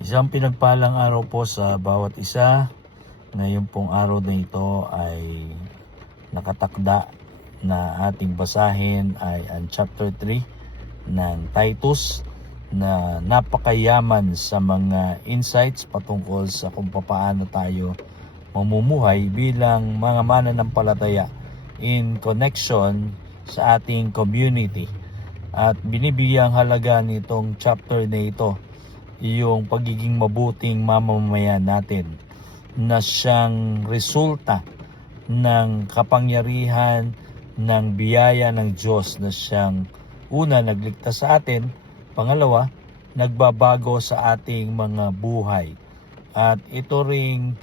Isang pinagpalang araw po sa bawat isa. Ngayon pong araw na ito ay nakatakda na ating basahin ay ang chapter 3 ng Titus na napakayaman sa mga insights patungkol sa kung paano tayo mamumuhay bilang mga mananampalataya in connection sa ating community. At binibigyang halaga nitong chapter na ito yung pagiging mabuting mamamayan natin na siyang resulta ng kapangyarihan ng biyaya ng Diyos na siyang una nagligtas sa atin, pangalawa nagbabago sa ating mga buhay. At ito ring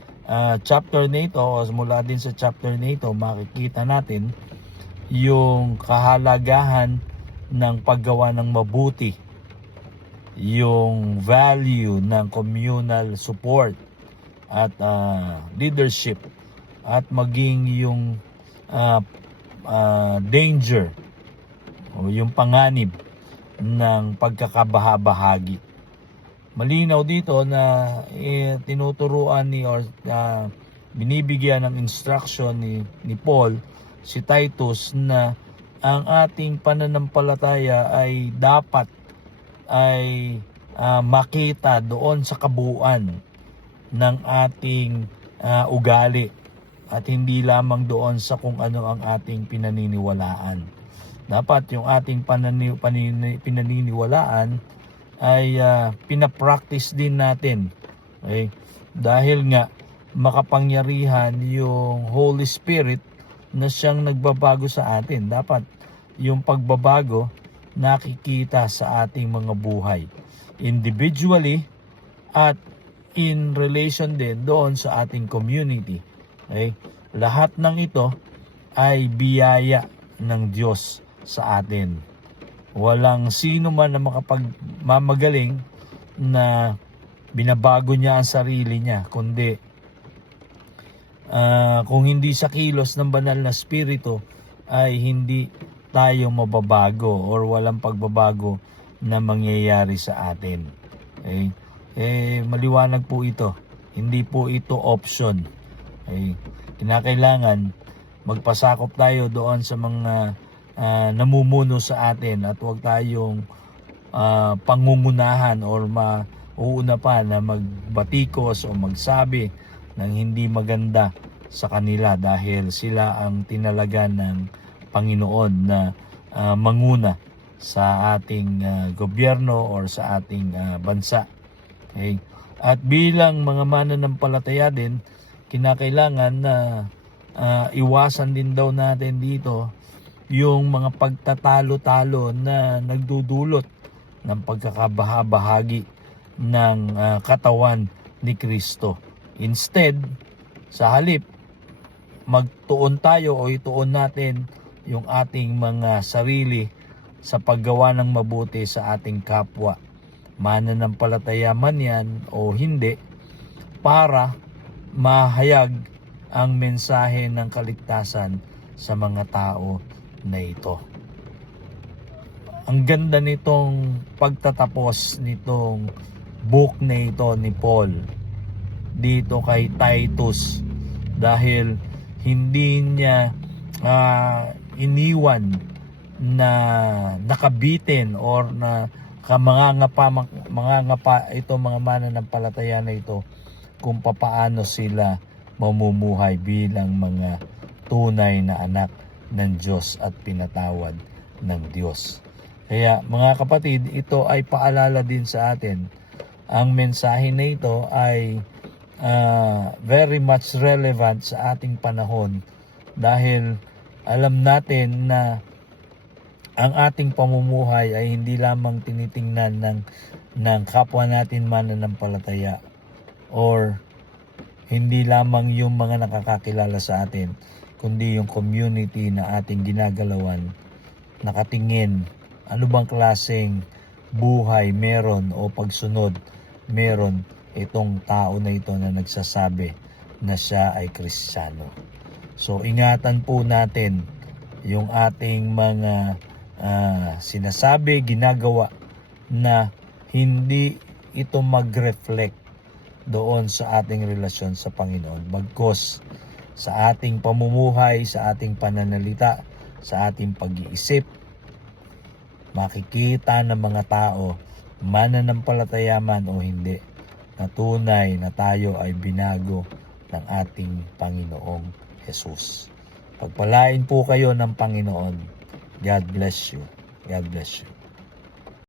chapter na ito, o mula din sa chapter na ito, makikita natin yung kahalagahan ng paggawa ng mabuti, yung value ng communal support at leadership, at maging yung danger o yung panganib ng pagkakabahabahagi. Malinaw dito na tinuturuan binibigyan ng instruction ni Paul si Titus na ang ating pananampalataya ay dapat ay makita doon sa kabuuan ng ating ugali at hindi lamang doon sa kung ano ang ating pinaniniwalaan. Dapat yung ating pinaniniwalaan ay pinapractice din natin. Okay? Dahil nga makapangyarihan yung Holy Spirit na siyang nagbabago sa atin. Dapat yung pagbabago nakikita sa ating mga buhay individually at in relation din doon sa ating community. Okay? Lahat ng ito ay biyaya ng Diyos sa atin. Walang sino man na makapagmamagaling na binabago niya ang sarili niya, kundi kung hindi sa kilos ng banal na spirito ay hindi tayo mababago or walang pagbabago na mangyayari sa atin. Okay? Maliwanag po ito. Hindi po ito option. Okay? Kinakailangan magpasakop tayo doon sa mga namumuno sa atin at huwag tayong pangungunahan or mauuna pa na magbatikos o magsabi ng hindi maganda sa kanila dahil sila ang tinalagan ng Panginoon na manguna sa ating gobyerno or sa ating bansa. Okay? At bilang mga mananampalataya din, kinakailangan na iwasan din daw natin dito yung mga pagtatalo-talo na nagdudulot ng pagkakabahabahagi ng katawan ni Kristo. Instead, sa halip, magtuon tayo o ituon natin yung ating mga sarili sa paggawa ng mabuti sa ating kapwa, mananampalataya man yan o hindi, para mahayag ang mensahe ng kaligtasan sa mga tao na ito. Ang ganda nitong pagtatapos nitong book na ito ni Paul dito kay Titus, dahil hindi niya iniwan na nakabitin or na mangangapa ito mga mananampalataya na ito kung papaano sila mamumuhay bilang mga tunay na anak ng Diyos at pinatawad ng Diyos. Kaya mga kapatid, ito ay paalala din sa atin. Ang mensahe na ito ay very much relevant sa ating panahon dahil alam natin na ang ating pamumuhay ay hindi lamang tinitingnan ng kapwa natin mananampalataya or hindi lamang yung mga nakakakilala sa atin, kundi yung community na ating ginagalawan, nakatingin ano bang klaseng buhay meron o pagsunod meron itong tao na ito na nagsasabi na siya ay Kristiyano. So ingatan po natin yung ating mga sinasabi, ginagawa na hindi ito mag-reflect doon sa ating relasyon sa Panginoon. Bagkus sa ating pamumuhay, sa ating pananalita, sa ating pag-iisip, makikita ng mga tao, mananampalataya man o hindi, na tunay na tayo ay binago ng ating Panginoong Jesus. Pagpalain po kayo ng Panginoon. God bless you. God bless you.